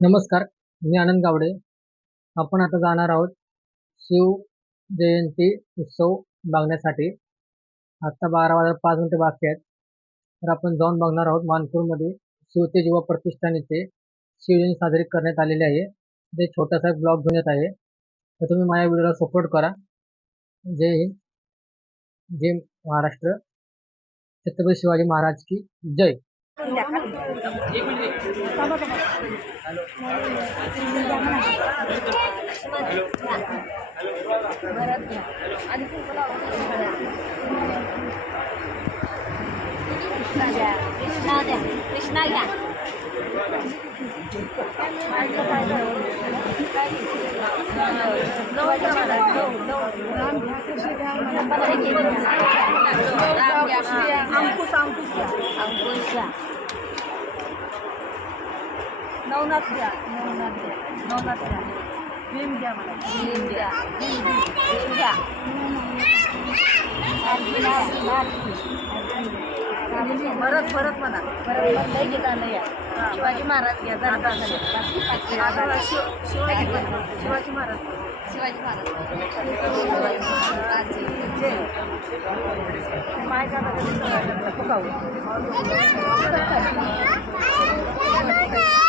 नमस्कार मी आनंद गावडे. आपण आता जाणार आहोत शिव जयंती उत्सव बघण्यासाठी. आत्ता बारा वाजता पाच मिनिटं बाकी आहेत. तर आपण जाऊन बघणार आहोत मानपूरमध्ये शिवतेज युवा प्रतिष्ठान इथे शिवजयंती साजरी करण्यात आलेली आहे. ते छोटासा एक ब्लॉग घेऊन येत आहे. तर तुम्ही माझ्या व्हिडिओला सपोर्ट करा. जय हिंद. जय महाराष्ट्र. छत्रपती शिवाजी महाराज की जय. कृष्णा द्या कृष्णा घ्या अंकुश अंकुश घ्या अंकुश घ्या नवनाथ द्या नवनाथ द्या नवनाथ द्या भीम द्या मला भीम घ्या भीम भीम घ्या परत परत म्हणा परत लय घेता नाही शिवाजी महाराज घ्या दादा शिवाजी शिवाजी महाराज शिवाजी महाराज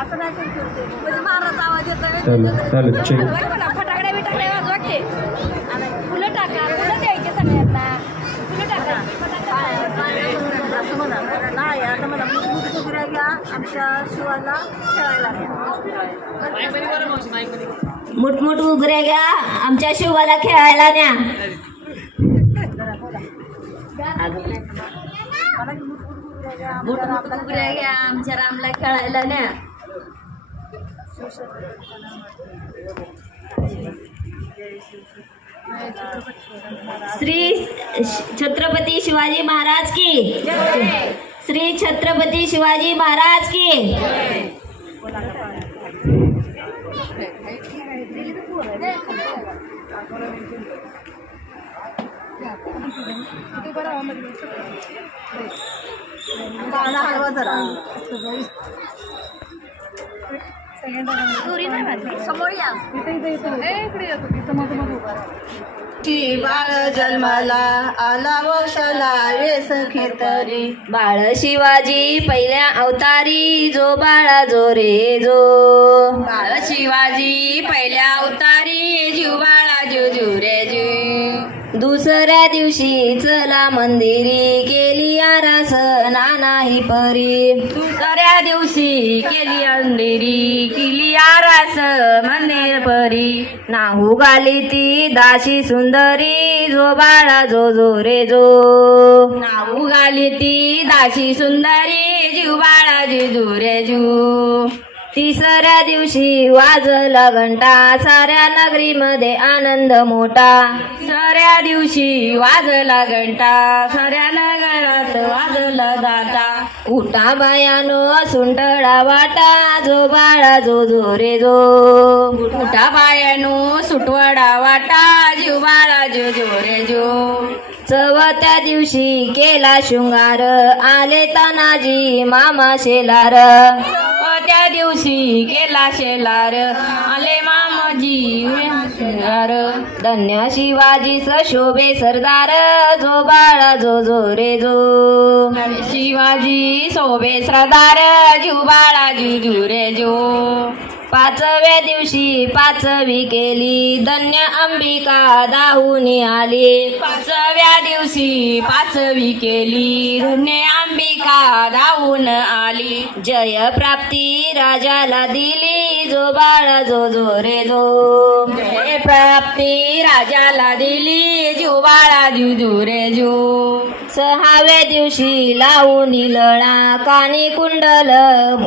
असं नाही म्हणजे महाराज आवाज चालेल चालेल चेक फटाकड्या बिटाकड्या वाजवा की. आणि फुलं टाका फुलं द्यायचे सगळ्यांना. फुलं टाका. असं म्हणा नाही आता मला मुकुगुऱ्या घ्या. आमच्या शिवाला खेळायला मुठमुठ उगऱ्या घ्या. आमच्या शिवाला खेळायला न्या. मुठमुठ उगऱ्या घ्या आमच्या रामला खेळायला न्या. श्री छत्रपती शिवाजी महाराज की. श्री छत्रपती शिवाजी महाराज की. पाळणा हलवा जरा समोर या बाळ जन्माला आला वशाला रे सखे तरी. बाळ शिवाजी पहिल्या अवतारी जो बाळा जो रे जो. बाळ शिवाजी पहिल्या अवतारी जीव बाळा जो जो रे जो दुसऱ्या दिवशी चला मंदिरी केली आरास नाही परी. दुसऱ्या दिवशी केली अंधेरी केली आरास मंदिर परी. नाहू गाली ती दाशी सुंदरी जो बाळा जो जो रे जो. नाहू गाली ती दाशी सुंदरी जीव बाळा जो रे जू तिसऱ्या दिवशी वाजला घंटा. साऱ्या नगरीमध्ये आनंद मोठा. साऱ्या दिवशी वाजला घंटा. साऱ्या नगरात वाजला दाता उठा बायानो सुंटळा वाटा. जो बाळा जो जो रे जो. उठा बायानो सुटवाडा वाटा. जीव बाळा जो जो रे जो. चवथ्या दिवशी केला शृंगार. आले तानाजी मामा शेलार. त्या दिवशी केला शेलार. आले मामाजी शेलार धन्य शिवाजी शोभे सरदार. जो बाळा जो जो रे जो. शिवाजी शोभे सरदार. जीव बाळा जीव रे जो. पाचव्या दिवशी पाचवी केली. धन्य अंबिका दाहुनी आली. पाचव्या दिवशी पाचवी केली. धन्य अंबिका दाहून आली. जय प्राप्ती राजाला दिली. जो बाळा जो जो रे जो. जय प्राप्ती राजाला दिली. जो बाळा जू रे जो. सहाव्या दिवशी लावून लळा. कानी कुंडल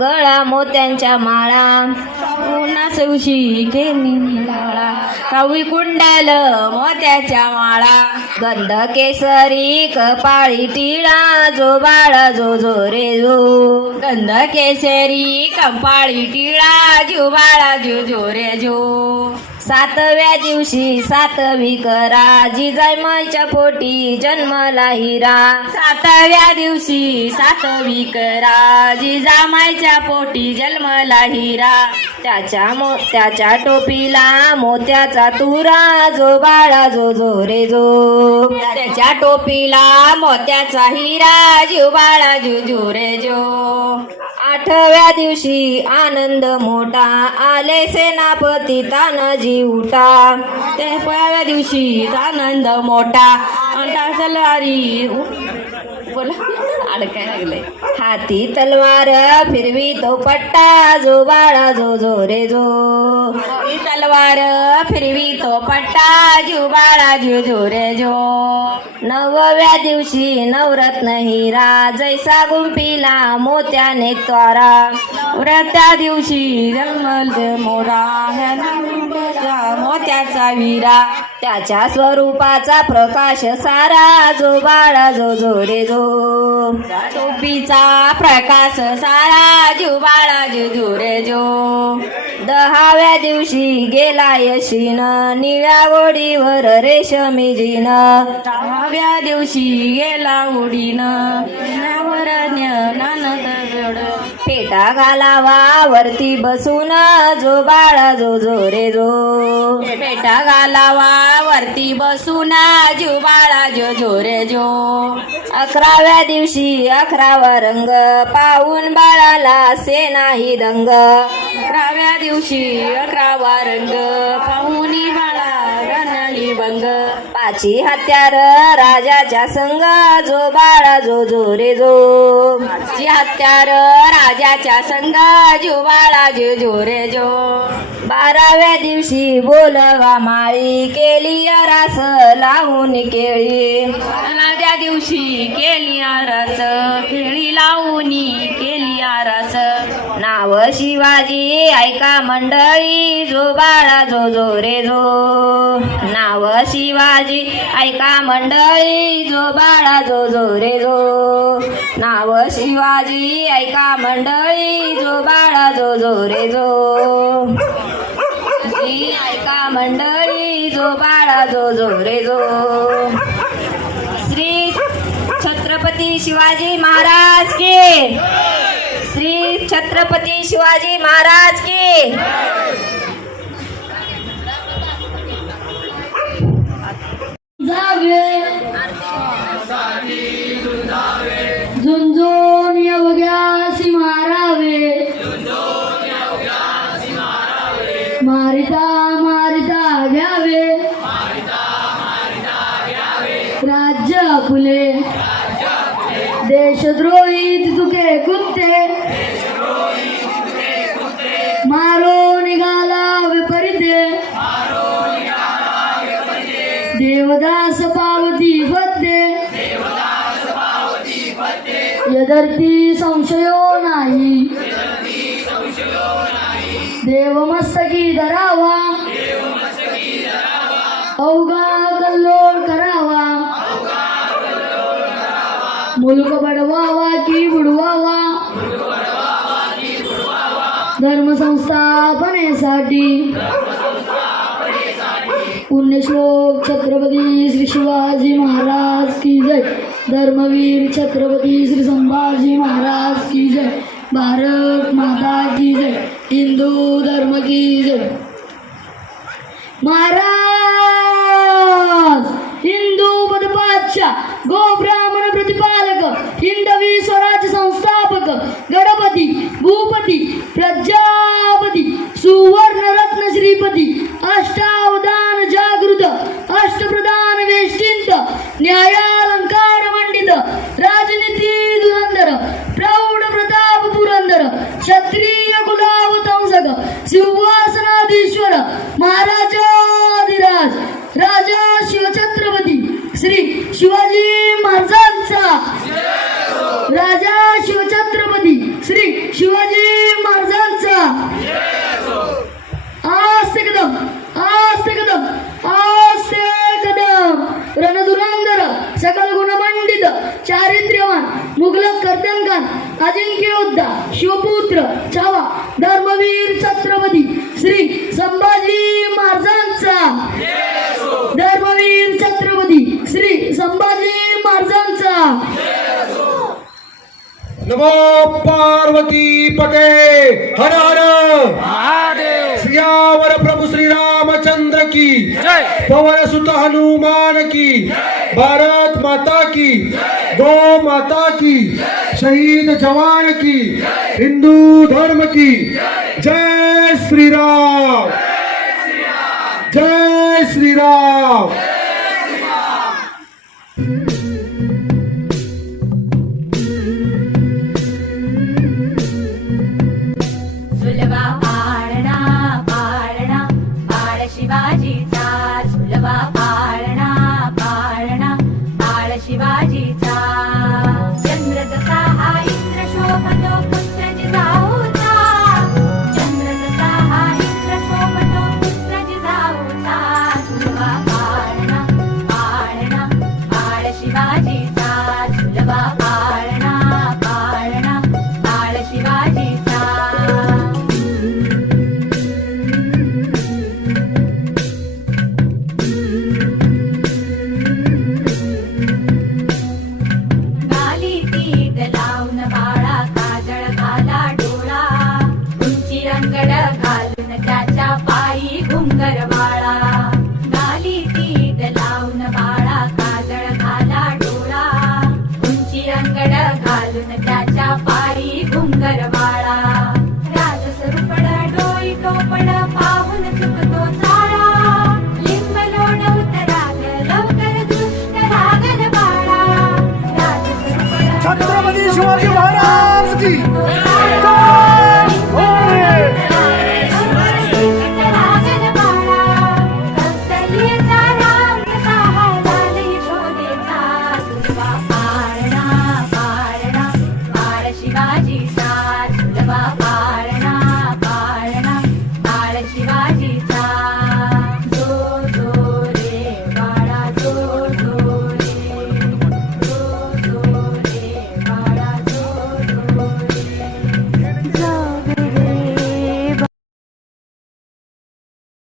गळा मोत्यांच्या माळा. सौशी केली निराळा. कवी कुंडल मोत्याच्या माळा. गंध केसरी कपाळी टिळा. जो बाळा जो जो रे. जो गंध केसरी कपाळी टिळा. जो बाळा जो जो रे. जो सातव्या दिवशी सातवी करा जिजामाईच्या पोटी जन्मला हिरा सातव्या दिवशी सातवी करा जिजामाईच्या पोटी जन्मला हिरा त्याच्या मो त्याच्या टोपीला मोत्याचा तुरा जो बाळा जो जो रे जो. त्याच्या टोपीला मोत्याचा हिरा जीव बाळा जो जो रे जो. आठव्या दिवशी आनंद मोठा आले सेनापती तानाजी उठा. ते पहिल्या दिवशी आनंद मोठा अंटा सलवारी बोला अडकाय लागलंय हाती तलवार फिरवी तो पट्टा जो बाळा जो जो रे जो हाती तलवार फिरवी तो पट्टा जीव बाळा जीव जो रे जो नवव्या दिवशी नवरत्न हिरा जैसा गुंपीला मोत्याने त्वारा व्रत्या दिवशी जन्मल मोरा त्याचा विरा त्याच्या स्वरूपाचा प्रकाश सारा जो बाळा जो जो रे जो. टोपीचा प्रकाश सारा जो बाळा जो जो रे जो. दहाव्या दिवशी गेला यशीन निळ्या ओडीवर रेशमी जीन. दहाव्या दिवशी गेला उडीन निळ्यावर नानद फेटा घालावा वरती बसून जो बाळा जो जो रे जो. फेटा घालावा वरती बसून जो बाळा जो जो रे जो. अकराव्या दिवशी अकरावा रंग पाहून बाळाला से नाही दंग. अकराव्या दिवशी अकरावा रंग पाहून बाळा बंद. पाची हत्यार राजाच्या संग जो बाळा जो जो रे जो. पाची हत्यार राजाच्या संग जो बाळा जो जो रे जो. बाराव्या दिवशी बोलवा माळी केली रास लावून केळी. त्या दिवशी केली रस केळी लावून केली रस नाव शिवाजी ऐका मंडळी जो बाळा जो जो रे जो. नाव शिवाजी ऐका मंडळी जो बाळा जो जो रे जो. नाव शिवाजी ऐका मंडळी जो बाळा जो जो रे जो. जी ऐका मंडळी जो बाळा जो जो रे जो. श्री छत्रपती शिवाजी महाराज के. श्री छत्रपती शिवाजी महाराज की. झुंजून झुंझुन येवग्यासी मारावे. मारिता मारिता घ्यावे. राज्य फुले देशद्रोही तुके कुत्ते मारो निघाला विपरीते. देवदास पावती फत्ते यदर्थी संशयो नाही. देवमस्तकी धरावा. मुलक बडवावा की बुडवावा धर्मसंस्थापनेसाठी पुण्यश्लोक छत्रपती श्री शिवाजी महाराज की जय। धर्मवीर छत्रपती श्री संभाजी महाराज की जय। भारत माता की जय। हिंदू धर्म की जय। महाराज, हिंदू पद गो ब्राह्मण प्रतिपालक हिंदवी स्वराज्य संस्थापक गणपती भूपती प्रजापती सुवर्ण रत्न श्रीपती अष्टावधान जागृत अष्टप्रधान वेष्टिंत न्यायालंकार मंडित राजनीती धुरंधर प्रौढ प्रताप पुरंदर क्षत्रिय कुलावतंसक सिंहासनाधीश्वर महाराजाधिराज राजा शिवछत्रपती नमो पार्वती पते हर हर। सियावर प्रभु श्री रामचंद्र की। जय। पवन सुत हनुमान की। भारत माता की। गौ माता की। शहीद जवान की। हिंदू धर्म की। जय। श्री राम जय श्री राम